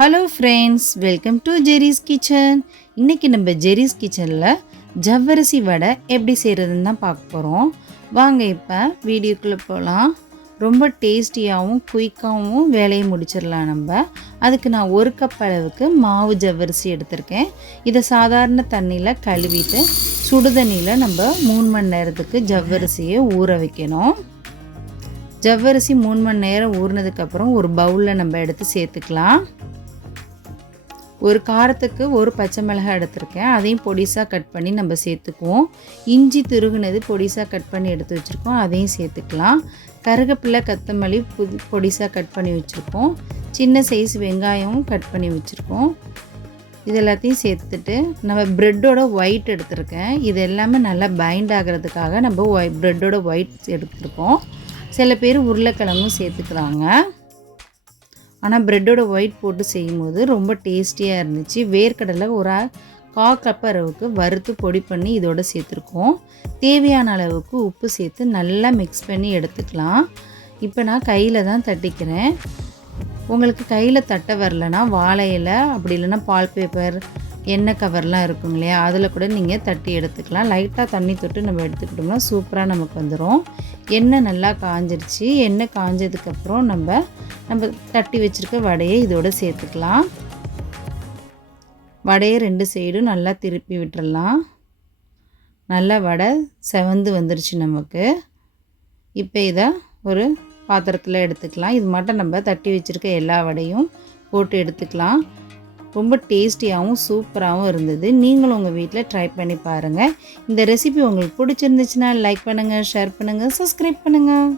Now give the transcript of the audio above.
Hello friends, welcome to Jerry's kitchen. இன்றைக்கி நம்ம Jerry's கிச்சனில் ஜவ்வரிசி வடை எப்படி செய்கிறதுன்னு தான் பார்க்க போகிறோம். வாங்க இப்போ வீடியோக்குள்ளே போகலாம். ரொம்ப டேஸ்டியாகவும் குயிக்காகவும் வேலையை முடிச்சிடலாம் நம்ம. அதுக்கு நான் 1 கப் அளவுக்கு மாவு ஜவ்வரிசி எடுத்திருக்கேன். இதை சாதாரண தண்ணியில் கழுவிட்டு சுடுதண்ணியில் நம்ம 3 மணி நேரத்துக்கு ஜவ்வரிசியை ஊற வைக்கணும். ஜவ்வரிசி 3 மணி நேரம் ஊறினதுக்கப்புறம் ஒரு பவுலில் நம்ம எடுத்து சேர்த்துக்கலாம். ஒரு காரத்துக்கு ஒரு பச்சை மிளகாய் எடுத்திருக்கேன், அதையும் பொடிசாக கட் பண்ணி நம்ம சேர்த்துக்குவோம். இஞ்சி துருகுனது பொடிசாக கட் பண்ணி எடுத்து வச்சுருக்கோம், அதையும் சேர்த்துக்கலாம். கருவேப்பிலை கொத்தமல்லி பொடிசாக கட் பண்ணி வச்சுருக்கோம். சின்ன சைஸ் வெங்காயமும் கட் பண்ணி வச்சுருக்கோம். இது எல்லாத்தையும் சேர்த்துட்டு நம்ம ப்ரெட்டோட ஒயிட் எடுத்திருக்கேன். இது எல்லாமே நல்லா பைண்ட் ஆகிறதுக்காக நம்ம ப்ரெட்டோட ஒயிட் எடுத்துருக்கோம். சில பேர் உருளைக்கிழங்கும் சேர்த்துக்கிறாங்க. ஆனால் ப்ரெட்டோட ஒயிட் போட்டு செய்யும்போது ரொம்ப டேஸ்டியாக இருந்துச்சு. வேர்க்கடலை ஒரு 1/4 கப் அளவுக்கு வறுத்து பொடி பண்ணி இதோட சேர்த்துருக்கோம். தேவையான அளவுக்கு உப்பு சேர்த்து நல்லா மிக்ஸ் பண்ணி எடுத்துக்கலாம். இப்போ நான் கையில் தான் தட்டிக்கிறேன். உங்களுக்கு கையில் தட்ட வரலன்னா வாழை இலை, அப்படி இல்லைன்னா பால் பேப்பர், எண்ணெய் கவர்லாம் இருக்கும் இல்லையா, அதில் கூட நீங்கள் தட்டி எடுத்துக்கலாம். லைட்டாக தண்ணி தொட்டு நம்ம எடுத்துக்கிட்டோம்னா சூப்பராக நமக்கு வந்துடும். எண்ணெய் நல்லா காஞ்சிருச்சு. எண்ணெய் காஞ்சதுக்கப்புறம் நம்ம தட்டி வச்சுருக்க வடையை இதோடு சேர்த்துக்கலாம். வடையை 2 சைடும் நல்லா திருப்பி விட்டுடலாம். நல்லா வடை செவந்து வந்துருச்சு நமக்கு. இப்போ இதை ஒரு பாத்திரத்தில் எடுத்துக்கலாம். இது மட்டும் நம்ம தட்டி வச்சுருக்க எல்லா வடையும் போட்டு எடுத்துக்கலாம். ரொம்ப டேஸ்டியாகவும் சூப்பராகவும் இருந்தது. நீங்களும் உங்கள் வீட்டில் ட்ரை பண்ணி பாருங்கள். இந்த ரெசிபி உங்களுக்கு பிடிச்சிருந்துச்சுன்னா லைக் பண்ணுங்கள், ஷேர் பண்ணுங்கள், சப்ஸ்கிரைப் பண்ணுங்கள்.